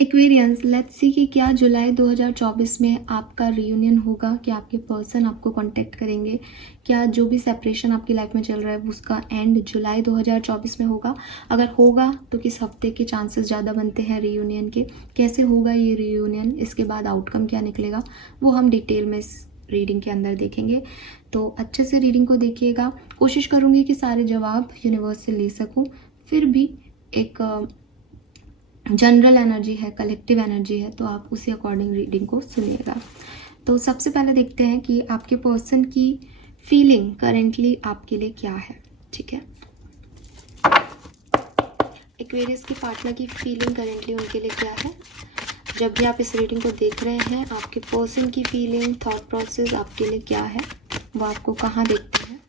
Aquarians, let's see कि क्या जुलाई 2024 में आपका रियूनियन होगा, क्या आपके पर्सन आपको कांटेक्ट करेंगे, क्या जो भी सेपरेशन आपकी लाइफ में चल रहा है उसका एंड जुलाई 2024 में होगा। अगर होगा तो किस हफ्ते के चांसेस ज़्यादा बनते हैं रियूनियन के, कैसे होगा ये रियूनियन, इसके बाद आउटकम क्या निकलेगा, वो हम डिटेल में इस रीडिंग के अंदर देखेंगे। तो अच्छे से रीडिंग को देखिएगा। कोशिश करूँगी कि सारे जवाब यूनिवर्स से ले सकूँ, फिर भी एक जनरल एनर्जी है, कलेक्टिव एनर्जी है, तो आप उसी अकॉर्डिंग रीडिंग को सुनिएगा। तो सबसे पहले देखते हैं कि आपके पर्सन की फीलिंग करेंटली आपके लिए क्या है। ठीक है, एक्वेरियस के पार्टनर की फीलिंग करेंटली उनके लिए क्या है। जब भी आप इस रीडिंग को देख रहे हैं, आपके पर्सन की फीलिंग, थॉट प्रोसेस आपके लिए क्या है, वो आपको कहाँ देखते हैं।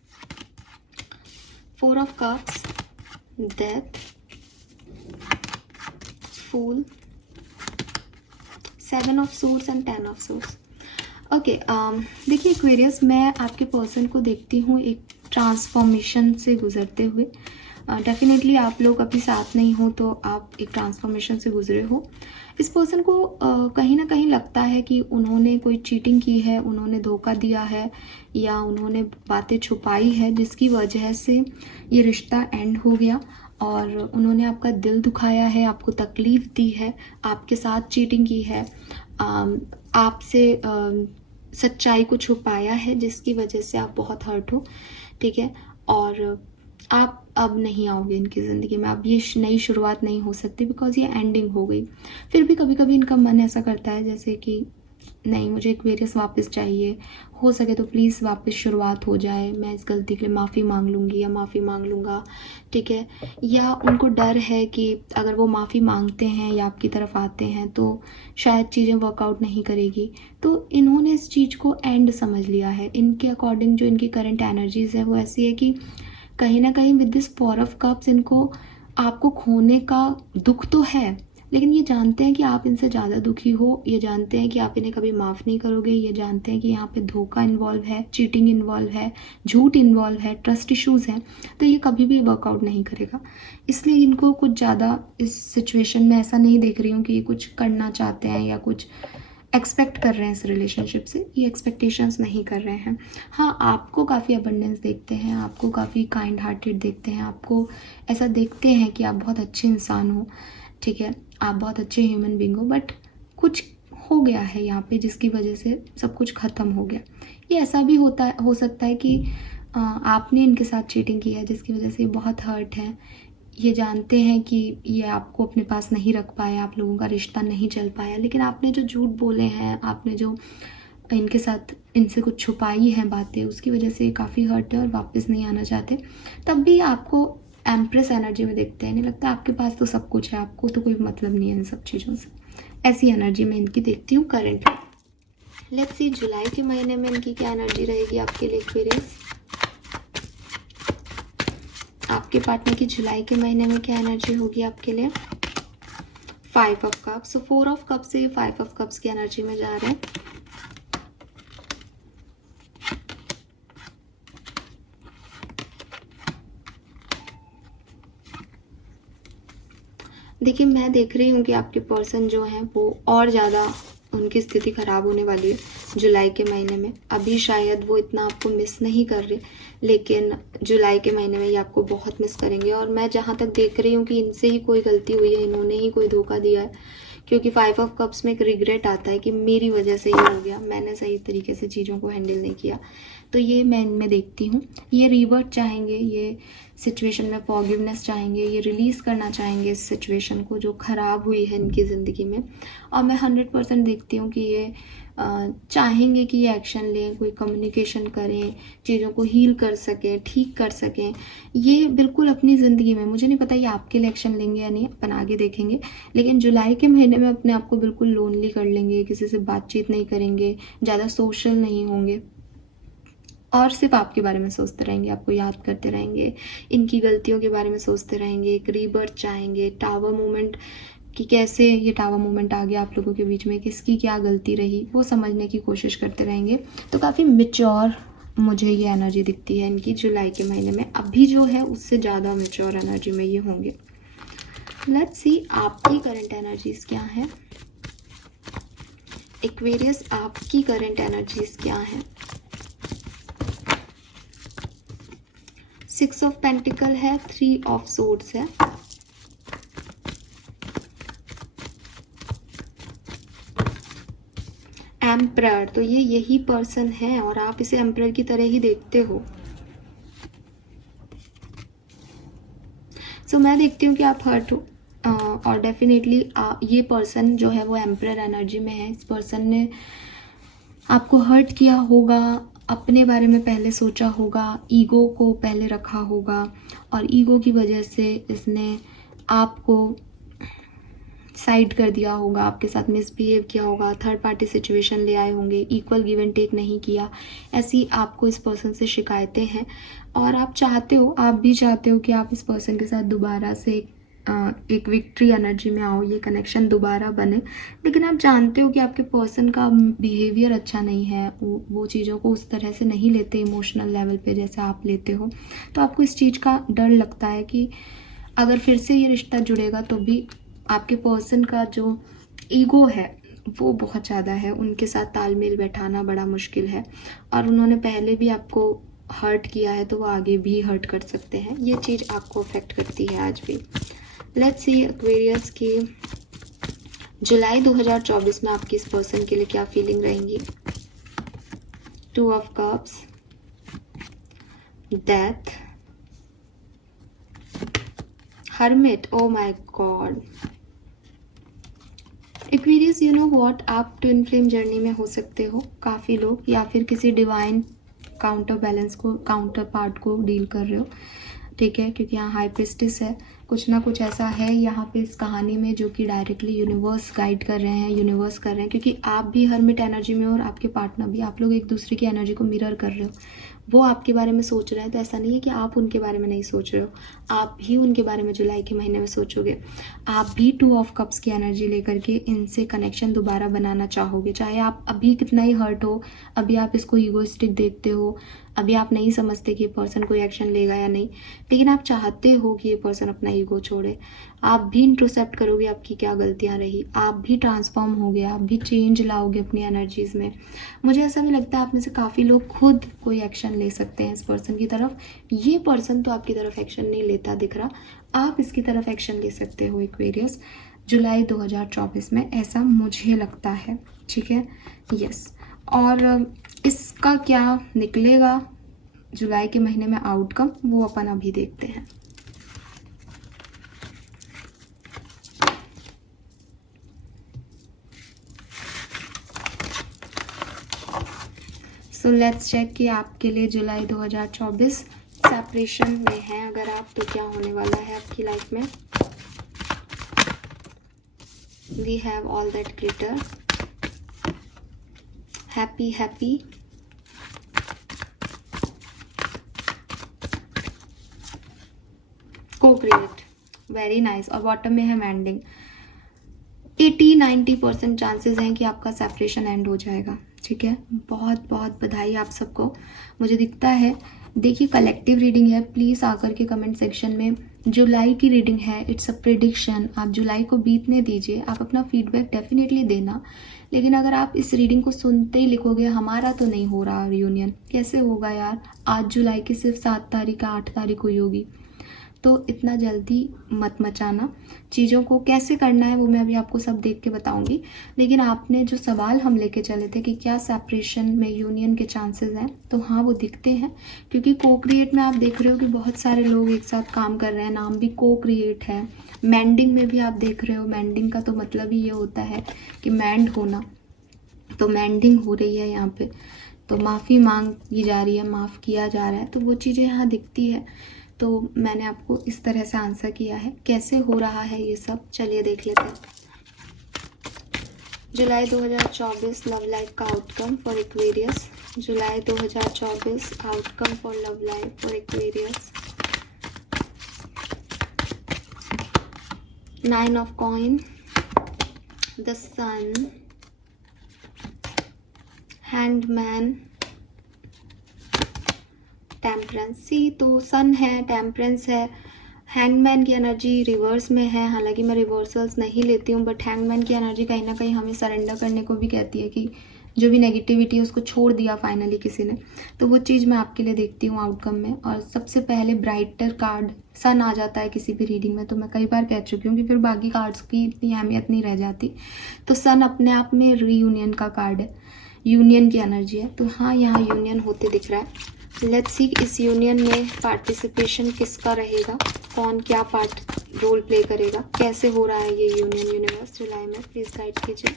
4 of cups, death, fool, 7 of swords and 10 of swords. Okay, देखिए एक्वेरियस, मैं आपके पर्सन को देखती हूँ एक ट्रांसफॉर्मेशन से गुजरते हुए। डेफिनेटली आप लोग अभी साथ नहीं हो तो आप एक ट्रांसफॉर्मेशन से गुजरे हो। इस पर्सन को कहीं ना कहीं लगता है कि उन्होंने कोई चीटिंग की है, उन्होंने धोखा दिया है या उन्होंने बातें छुपाई है, जिसकी वजह से ये रिश्ता एंड हो गया और उन्होंने आपका दिल दुखाया है, आपको तकलीफ़ दी है, आपके साथ चीटिंग की है, आपसे सच्चाई को छुपाया है, जिसकी वजह से आप बहुत हर्ट हो। ठीक है, और आप अब नहीं आओगे इनकी ज़िंदगी में, अब ये नई शुरुआत नहीं हो सकती बिकॉज़ ये एंडिंग हो गई। फिर भी कभी कभी इनका मन ऐसा करता है जैसे कि नहीं, मुझे एक्वेरियस वापस चाहिए, हो सके तो प्लीज़ वापस शुरुआत हो जाए, मैं इस गलती के लिए माफ़ी मांग लूँगी या माफ़ी मांग लूँगा। ठीक है, या उनको डर है कि अगर वो माफ़ी मांगते हैं या आपकी तरफ आते हैं तो शायद चीज़ें वर्कआउट नहीं करेगी। तो इन्होंने इस चीज़ को एंड समझ लिया है। इनके अकॉर्डिंग जो इनकी करंट एनर्जीज़ है वो ऐसी है कि कहीं ना कहीं विद दिस 4 ऑफ कप्स इनको आपको खोने का दुख तो है, लेकिन ये जानते हैं कि आप इनसे ज़्यादा दुखी हो, ये जानते हैं कि आप इन्हें कभी माफ़ नहीं करोगे, ये जानते हैं कि यहाँ पे धोखा इन्वॉल्व है, चीटिंग इन्वॉल्व है, झूठ इन्वॉल्व है, ट्रस्ट इश्यूज़ हैं, तो ये कभी भी वर्कआउट नहीं करेगा। इसलिए इनको कुछ ज़्यादा इस सिचुएशन में ऐसा नहीं देख रही हूँ कि ये कुछ करना चाहते हैं या कुछ एक्सपेक्ट कर रहे हैं इस रिलेशनशिप से, ये एक्सपेक्टेशंस नहीं कर रहे हैं। हाँ, आपको काफ़ी अबंडेंस देखते हैं, आपको काफ़ी काइंड हार्टेड देखते हैं, आपको ऐसा देखते हैं कि आप बहुत अच्छे इंसान हो। ठीक है, आप बहुत अच्छे ह्यूमन बीइंग हो, बट कुछ हो गया है यहाँ पे जिसकी वजह से सब कुछ ख़त्म हो गया। ये ऐसा भी हो सकता है कि आपने इनके साथ चीटिंग की है जिसकी वजह से ये बहुत हर्ट है। ये जानते हैं कि ये आपको अपने पास नहीं रख पाए, आप लोगों का रिश्ता नहीं चल पाया, लेकिन आपने जो झूठ बोले हैं, आपने जो इनके साथ इनसे कुछ छुपाई हैं बातें, उसकी वजह से काफ़ी हर्ट है और वापस नहीं आना चाहते। तब भी आपको एम्प्रेस एनर्जी में देखते हैं, नहीं लगता आपके पास तो सब कुछ है, आपको तो कोई मतलब नहीं है इन सब चीज़ों से। ऐसी एनर्जी में इनकी देखती हूँ करेंटली। लेट्स सी जुलाई के महीने में इनकी क्या एनर्जी रहेगी आपके लिए एक्सपीरियंस। आपके पार्टनर की जुलाई के महीने में क्या एनर्जी होगी आपके लिए। 5 of cups, so 4 of cups से 5 ऑफ कप्स की एनर्जी में जा रहे हैं। देखिए, मैं देख रही हूँ कि आपके पर्सन जो हैं वो और ज़्यादा उनकी स्थिति ख़राब होने वाली है जुलाई के महीने में। अभी शायद वो इतना आपको मिस नहीं कर रहे, लेकिन जुलाई के महीने में ये आपको बहुत मिस करेंगे। और मैं जहाँ तक देख रही हूँ कि इनसे ही कोई गलती हुई है, इन्होंने ही कोई धोखा दिया है, क्योंकि 5 ऑफ कप्स में एक रिग्रेट आता है कि मेरी वजह से ये हो गया, मैंने सही तरीके से चीज़ों को हैंडल नहीं किया। तो ये मैं इनमें देखती हूँ, ये रिवर्ट चाहेंगे, ये सिचुएशन में फॉरगिवनेस चाहेंगे, ये रिलीज़ करना चाहेंगे इस सिचुएशन को जो ख़राब हुई है इनकी ज़िंदगी में। और मैं 100% देखती हूँ कि ये चाहेंगे कि ये एक्शन लें, कोई कम्युनिकेशन करें, चीज़ों को हील कर सकें, ठीक कर सकें। ये बिल्कुल अपनी ज़िंदगी में, मुझे नहीं पता ये आपके लिए एक्शन लेंगे या नहीं, अपन आगे देखेंगे, लेकिन जुलाई के महीने में अपने आप को बिल्कुल लोनली कर लेंगे, किसी से बातचीत नहीं करेंगे, ज़्यादा सोशल नहीं होंगे और सिर्फ आपके बारे में सोचते रहेंगे, आपको याद करते रहेंगे, इनकी गलतियों के बारे में सोचते रहेंगे, एक रीबर्थ चाहेंगे, टावर मोमेंट कि कैसे ये टावर मोमेंट आ गया आप लोगों के बीच में, किसकी क्या गलती रही, वो समझने की कोशिश करते रहेंगे। तो काफ़ी मैच्योर मुझे ये एनर्जी दिखती है इनकी जुलाई के महीने में। अभी जो है उससे ज़्यादा मैच्योर एनर्जी में ये होंगे। लेट्स सी आपकी करंट एनर्जीज क्या है एक्वेरियस, आपकी करंट एनर्जीज क्या है। 6 ऑफ पेंटिकल है, 3 ऑफ सोर्ड्स है, एम्परर। तो ये यही पर्सन है और आप इसे एम्परर की तरह ही देखते हो। सो मैं देखती हूँ कि आप हर्ट हो और डेफिनेटली ये पर्सन जो है वो एम्परर एनर्जी में है। इस पर्सन ने आपको हर्ट किया होगा, अपने बारे में पहले सोचा होगा, ईगो को पहले रखा होगा और ईगो की वजह से इसने आपको साइड कर दिया होगा, आपके साथ मिसबिहेव किया होगा, थर्ड पार्टी सिचुएशन ले आए होंगे, इक्वल गिव एंड टेक नहीं किया। ऐसी आपको इस पर्सन से शिकायतें हैं और आप चाहते हो, आप भी चाहते हो कि आप इस पर्सन के साथ दोबारा से एक विक्ट्री एनर्जी में आओ, ये कनेक्शन दोबारा बने। लेकिन आप जानते हो कि आपके पर्सन का बिहेवियर अच्छा नहीं है, वो चीज़ों को उस तरह से नहीं लेते इमोशनल लेवल पे जैसे आप लेते हो। तो आपको इस चीज़ का डर लगता है कि अगर फिर से ये रिश्ता जुड़ेगा तो भी आपके पर्सन का जो ईगो है वो बहुत ज़्यादा है, उनके साथ तालमेल बैठाना बड़ा मुश्किल है और उन्होंने पहले भी आपको हर्ट किया है तो वो आगे भी हर्ट कर सकते हैं। ये चीज़ आपको अफेक्ट करती है आज भी। लेट्स सी एक्वेरियस की जुलाई 2024 में आपकी इस पर्सन के लिए क्या फीलिंग रहेंगी। 2 of cups, death, hermit. Oh my God Aquarius, you know what, आप ट्विन फ्लेम जर्नी में हो सकते हो काफ़ी लोग, या फिर किसी डिवाइन काउंटर बैलेंस को, काउंटर पार्ट को डील कर रहे हो, ठीक है, क्योंकि यहाँ हाई प्रिस्टेस है। कुछ ना कुछ ऐसा है यहाँ पे इस कहानी में जो कि डायरेक्टली यूनिवर्स गाइड कर रहे हैं, यूनिवर्स कर रहे हैं, क्योंकि आप भी हर्मिट एनर्जी में हो और आपके पार्टनर भी, आप लोग एक दूसरे की एनर्जी को मिरर कर रहे हो। वो आपके बारे में सोच रहे हैं तो ऐसा नहीं है कि आप उनके बारे में नहीं सोच रहे हो, आप भी उनके बारे में जुलाई के महीने में सोचोगे। आप भी 2 ऑफ कप्स की एनर्जी लेकर के इनसे कनेक्शन दोबारा बनाना चाहोगे, चाहे आप अभी कितना ही हर्ट हो, अभी आप इसको ईगोइस्टिक देखते हो, अभी आप नहीं समझते कि ये पर्सन कोई एक्शन लेगा या नहीं, लेकिन आप चाहते हो कि ये पर्सन अपना ईगो छोड़े। आप भी इंट्रोसेप्ट करोगे आपकी क्या गलतियां रही, आप भी ट्रांसफॉर्म होगे, आप भी चेंज लाओगे अपनी एनर्जीज़ में। मुझे ऐसा भी लगता है आप में से काफ़ी लोग खुद कोई एक्शन ले सकते हैं इस पर्सन की तरफ। ये पर्सन तो आपकी तरफ एक्शन नहीं लेता दिख रहा, आप इसकी तरफ एक्शन ले सकते हो एक्वेरियस जुलाई 2024 में, ऐसा मुझे लगता है, ठीक है। यस, और इसका क्या निकलेगा जुलाई के महीने में आउटकम, वो अपन अभी देखते हैं। सो लेट्स चेक कि आपके लिए जुलाई 2024 सेपरेशन में है अगर आप, तो क्या होने वाला है आपकी लाइफ में। We have all that glitter, happy happy, को क्रिएट, वेरी नाइस, और बॉटम में है मैंडिंग। 80-90% चांसेस हैं कि आपका सेपरेशन एंड हो जाएगा, ठीक है। बहुत बहुत बधाई आप सबको, मुझे दिखता है। देखिए कलेक्टिव रीडिंग है, प्लीज़ आकर के कमेंट सेक्शन में, जुलाई की रीडिंग है, इट्स अ प्रेडिक्शन, आप जुलाई को बीतने दीजिए, आप अपना फीडबैक डेफिनेटली देना। लेकिन अगर आप इस रीडिंग को सुनते ही लिखोगे हमारा तो नहीं हो रहा रियूनियन, कैसे होगा यार, आज जुलाई की सिर्फ 7 तारीख या 8 तारीख हुई होगी, तो इतना जल्दी मत मचाना। चीज़ों को कैसे करना है वो मैं अभी आपको सब देख के बताऊंगी। लेकिन आपने जो सवाल हम लेके चले थे कि क्या सेपरेशन में यूनियन के चांसेस हैं, तो हाँ वो दिखते हैं, क्योंकि को क्रिएट में आप देख रहे हो कि बहुत सारे लोग एक साथ काम कर रहे हैं, नाम भी को क्रिएट है। मैंडिंग में भी आप देख रहे हो, मैंडिंग का तो मतलब ही ये होता है कि मैंड होना, तो मैंडिंग हो रही है यहाँ पे, तो माफ़ी मांगी जा रही है, माफ़ किया जा रहा है, तो वो चीज़ें यहाँ दिखती है। तो मैंने आपको इस तरह से आंसर किया है। कैसे हो रहा है ये सब, चलिए देख लेते हैं। जुलाई 2024 लव लाइफ का outcome for Aquarius, July 2024 outcome for love life for Aquarius. 9 of coin, the sun, hanged man, temperance. See तो सन है, टेम्परेंस है, हैंगमैन की एनर्जी रिवर्स में है, हालांकि मैं रिवर्सल्स नहीं लेती हूँ, बट हैंगमैन की एनर्जी कहीं ना कहीं हमें सरेंडर करने को भी कहती है कि जो भी नेगेटिविटी है उसको छोड़ दिया फाइनली किसी ने, तो वो चीज़ मैं आपके लिए देखती हूँ आउटकम में। और सबसे पहले ब्राइटर कार्ड सन आ जाता है किसी भी रीडिंग में, तो मैं कई बार कह चुकी हूँ कि फिर बाकी कार्ड्स की इतनी अहमियत नहीं रह जाती। तो सन अपने आप में रीयूनियन का कार्ड है, यूनियन की एनर्जी है, तो हाँ यहाँ यूनियन होते दिख रहा है। लेट्स सी इस यूनियन में पार्टिसिपेशन किसका रहेगा, कौन क्या पार्ट रोल प्ले करेगा, कैसे हो रहा है ये यूनियन यूनिवर्स जुलाई में, प्लीज गाइड कीजिए।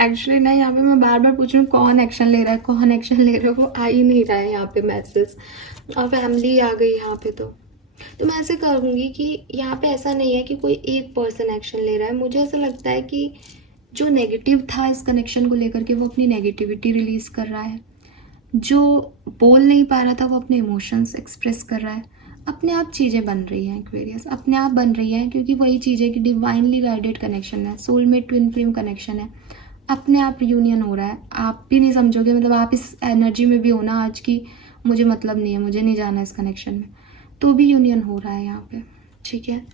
एक्चुअली ना यहाँ पे मैं बार बार पूछ रही हूँ कौन एक्शन ले रहा है, कौन एक्शन ले रहा है, वो आ ही नहीं रहा है यहाँ पे मैसेज, और फैमिली आ गई यहाँ पे। तो मैं ऐसे करूँगी कि यहाँ पे ऐसा नहीं है कि कोई एक पर्सन एक्शन ले रहा है, मुझे ऐसा लगता है कि जो नेगेटिव था इस कनेक्शन को लेकर के वो अपनी नेगेटिविटी रिलीज कर रहा है, जो बोल नहीं पा रहा था वो अपने इमोशंस एक्सप्रेस कर रहा है। अपने आप चीज़ें बन रही हैं एक्वेरियस, अपने आप बन रही हैं, क्योंकि वही चीज़ है कि डिवाइनली गाइडेड कनेक्शन है, सोलमेट ट्विन फ्लेम कनेक्शन है, अपने आप यूनियन हो रहा है। आप भी नहीं समझोगे, मतलब आप इस एनर्जी में भी हो ना आज की, मुझे मतलब नहीं है, मुझे नहीं जाना इस कनेक्शन में, तो भी यूनियन हो रहा है यहाँ पे, ठीक है।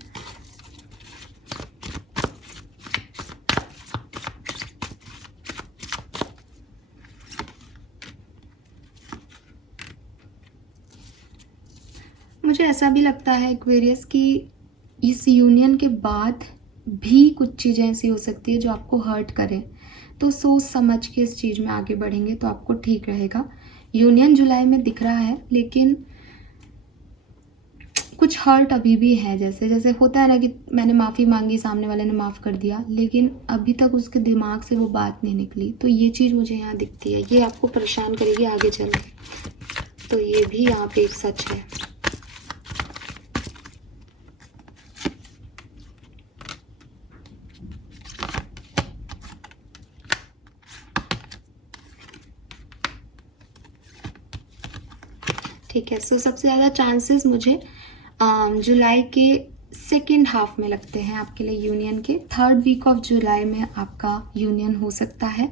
मुझे ऐसा भी लगता है एक्वेरियस कि इस यूनियन के बाद भी कुछ चीज़ें ऐसी हो सकती है जो आपको हर्ट करें, तो सोच समझ के इस चीज़ में आगे बढ़ेंगे तो आपको ठीक रहेगा। यूनियन जुलाई में दिख रहा है, लेकिन कुछ हर्ट अभी भी है, जैसे जैसे होता है ना कि मैंने माफ़ी मांगी, सामने वाले ने माफ़ कर दिया, लेकिन अभी तक उसके दिमाग से वो बात नहीं निकली, तो ये चीज़ मुझे यहाँ दिखती है, ये आपको परेशान करेगी आगे चल के, तो ये भी यहाँ पे एक सच है। ठीक है, सो सबसे ज़्यादा चांसेस मुझे जुलाई के सेकेंड हाफ में लगते हैं आपके लिए यूनियन के। थर्ड वीक ऑफ जुलाई में आपका यूनियन हो सकता है,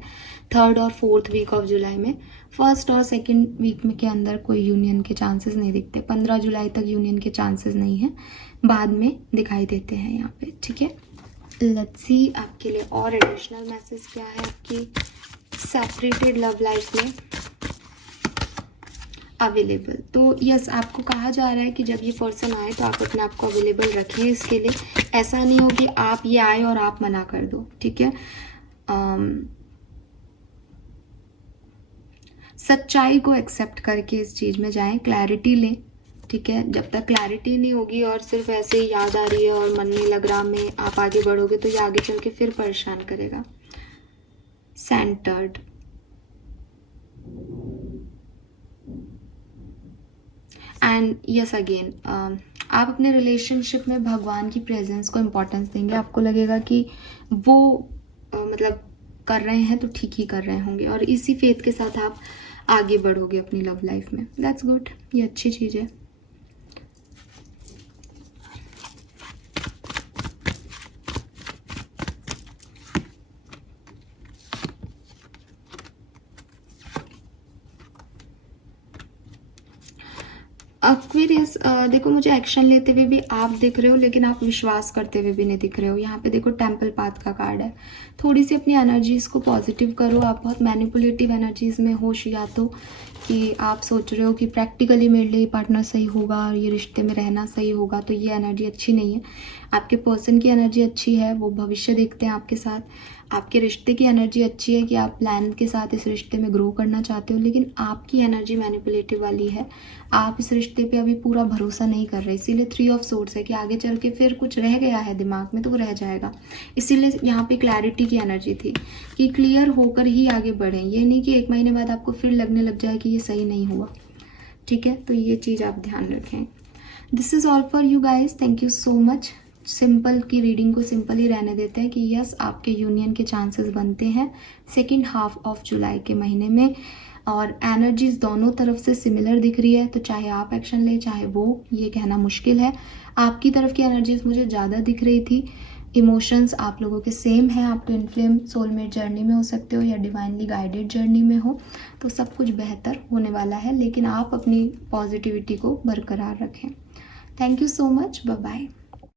थर्ड और फोर्थ वीक ऑफ जुलाई में। फर्स्ट और सेकेंड वीक में के अंदर कोई यूनियन के चांसेस नहीं दिखते, 15 जुलाई तक यूनियन के चांसेस नहीं हैं, बाद में दिखाई देते हैं यहाँ पे, ठीक है। लेट्स सी आपके लिए और एडिशनल मैसेज क्या है आपकी सेपरेटेड लव लाइफ में अवेलेबल। तो यस, आपको कहा जा रहा है कि जब ये पर्सन आए तो आप अपने आप को अवेलेबल रखें इसके लिए, ऐसा नहीं हो कि आप ये आए और आप मना कर दो, ठीक है। सच्चाई को एक्सेप्ट करके इस चीज़ में जाएं, क्लैरिटी लें, ठीक है। जब तक क्लैरिटी नहीं होगी और सिर्फ ऐसे ही याद आ रही है और मन नहीं लग रहा में आप आगे बढ़ोगे तो ये आगे चल के फिर परेशान करेगा। सेंटर्ड, एंड यस अगेन, आप अपने रिलेशनशिप में भगवान की प्रेजेंस को इम्पोर्टेंस देंगे, आपको लगेगा कि वो मतलब कर रहे हैं तो ठीक ही कर रहे होंगे, और इसी फेथ के साथ आप आगे बढ़ोगे अपनी लव लाइफ में। दैट्स गुड, ये अच्छी चीज़ है। एक्वेरियस, देखो मुझे एक्शन लेते हुए भी आप दिख रहे हो, लेकिन आप विश्वास करते हुए भी नहीं दिख रहे हो। यहाँ पे देखो टेम्पल पाथ का कार्ड है, थोड़ी सी अपनी एनर्जीज़ को पॉजिटिव करो। आप बहुत मैनिपुलेटिव एनर्जीज़ में हो, या तो कि आप सोच रहे हो कि प्रैक्टिकली मेरे लिए पार्टनर सही होगा और ये रिश्ते में रहना सही होगा, तो ये एनर्जी अच्छी नहीं है। आपके पर्सन की एनर्जी अच्छी है, वो भविष्य देखते हैं आपके साथ। आपके रिश्ते की एनर्जी अच्छी है कि आप प्लान के साथ इस रिश्ते में ग्रो करना चाहते हो, लेकिन आपकी एनर्जी मैनिपुलेटिव वाली है। आप इस रिश्ते पे अभी पूरा भरोसा नहीं कर रहे, इसीलिए 3 ऑफ सोर्ड्स है कि आगे चल के फिर कुछ रह गया है दिमाग में तो वो रह जाएगा। इसीलिए यहाँ पे क्लैरिटी की एनर्जी थी कि क्लियर होकर ही आगे बढ़ें, ये नहीं कि 1 महीने बाद आपको फिर लगने लग जाए कि ये सही नहीं हुआ, ठीक है। तो ये चीज़ आप ध्यान रखें। This is all for you guys, thank you so much. Simple की रीडिंग को सिंपल ही रहने देते हैं कि यस आपके यूनियन के चांसेस बनते हैं सेकेंड हाफ ऑफ जुलाई के महीने में। और एनर्जीज दोनों तरफ से सिमिलर दिख रही है, तो चाहे आप एक्शन ले चाहे वो, ये कहना मुश्किल है। आपकी तरफ की एनर्जीज मुझे ज़्यादा दिख रही थी। इमोशंस आप लोगों के सेम हैं, आप ट्विन फ्लेम सोलमेट जर्नी में हो सकते हो या डिवाइनली गाइडेड जर्नी में हो, तो सब कुछ बेहतर होने वाला है, लेकिन आप अपनी पॉजिटिविटी को बरकरार रखें। Thank you so much, bye bye.